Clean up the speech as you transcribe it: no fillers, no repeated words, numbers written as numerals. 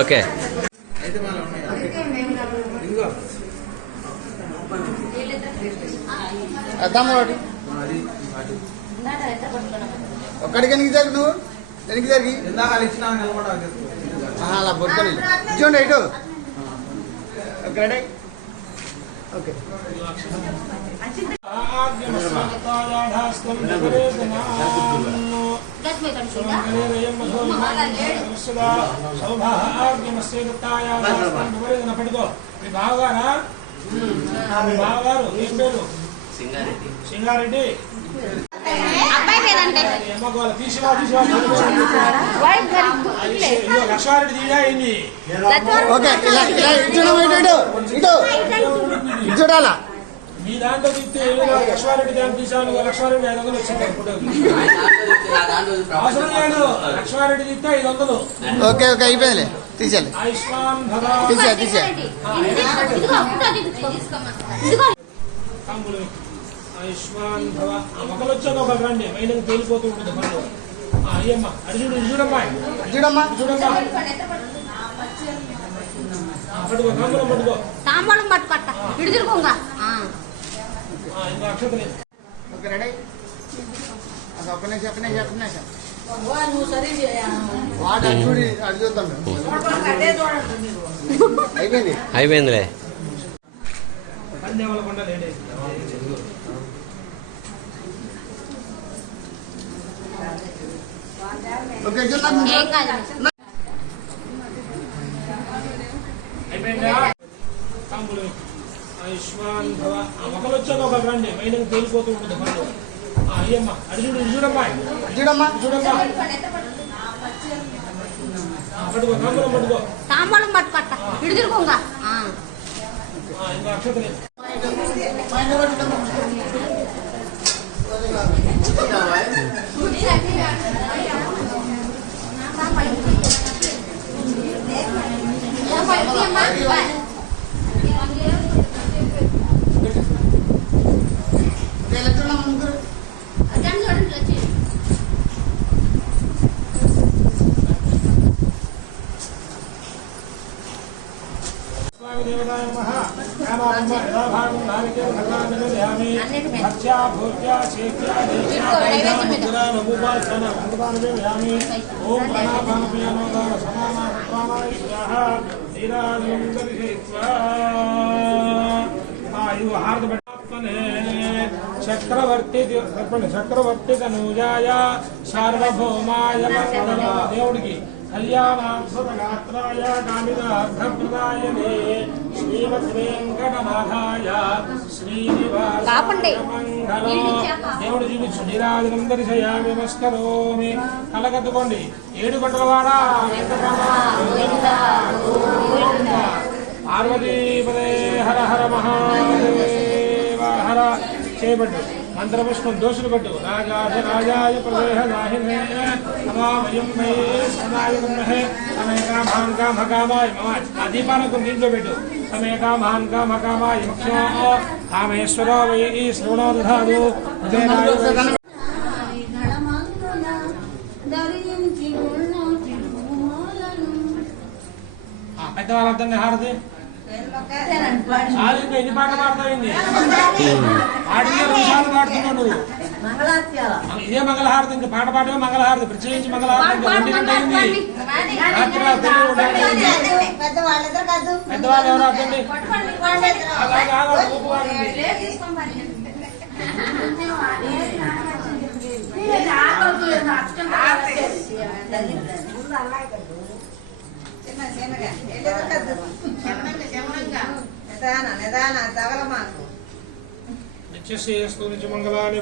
Okay ఒక్కడికి ఎనికి జరిగి నువ్వు ఎనికి జరిగి అలా బొట్టుకొని ఇచ్చోండి ఇటు ఓకే ఓకే సింగారెడ్డి లక్ష్మారెడ్డి తీయడా ఏంది చూడాలా మీ దాంట్లో తిప్పితే లక్ష్మారెడ్డి దాంట్లో తీసాను లక్ష్మారెడ్డి 500 వచ్చింది అవసరం లేదు లక్ష్మారెడ్డి తిప్పితే 500. ఓకే ఓకే అయిపోయిందిలే తీసేయాలి ఆయుష్మాన్ తీసే ఆయుష్మాన్ భవ ఒకరు వచ్చాక ఒకరు రండి మైనకు తేలిపోతూ ఉంటుంది పనులు. అయ్యమ్మ అది చూడు చూడమ్మా చూడమ్మా చూడమ్మా పట్టుకో తాంబూలం పట్టుకో తాంబూలం పట్టుకోట విడుదలుకోగా ఇంకా అక్షతలే ఓకే రెడీ అది ఒక్క నిమిషం వాడు చూడి అది చూద్దాం అయిపోయిందిలే కందేవల కొండ లేడే ఓకే చూద్దాం అయిపోయిందా తాంబూలం ఆయుష్మాన్ భవ ఒకరు వచ్చాక ఒకరు రండి మైనకు తేలిపోతూ ఉంటుంది పనులు. అయ్యమ్మ అది చూడు చూడమ్మా చూడమ్మా పట్టుకో తాంబూలం పట్టుకో తాంబూలం పట్టుకోట విడుదలుకోగా ఇంకా అక్షతలే చక్రవర్తి తనూజాయ సార్వభౌమాయ దేవుడికి కళ్యాణాత్రాయ కామిదార్థప్రదాయనే శ్రీమద్ వెంకటనాథాయ శ్రీనివాసమంగళ దేవుడు చూపించు నీరాజనం దర్శయామి నమస్కరోమి కలగట్టుకోండి 7 గంటలవాడ పార్వతీపదే హర హర మహాదేవ హర చేయబడ్డు మంత్రపుష్పం దోషులు పట్టు రాజాయ ప్రదేహ దాహినే నమామయం మే సదాయ బ్రహ్మే సమేకామాన్ కామకామాయ మమ ఆ దీపాలకు దీంట్లో పెట్టు సమేకామాన్ కామకామాయ మక్షో కామేశ్వరో వై శ్రవణో దధాదు పెద్దవాళ్ళందరినీ హారతి ఎన్ని పాటలు పాడతాయింది ఆడితే 2 సార్లు పాడుతున్నావు నువ్వు ఇదే మంగళహారతి ఇంకా పాట పాడమే మంగళహారతి ప్రత్యేకించి మంగళహారతి 2 గంటలు అయింది పెద్దవాళ్ళు ఎవరు అర్థండి చిన్న నిదాన నిదాన తగలమాకు నిత్యశ్రేయస్సు నిత్యమంగళాని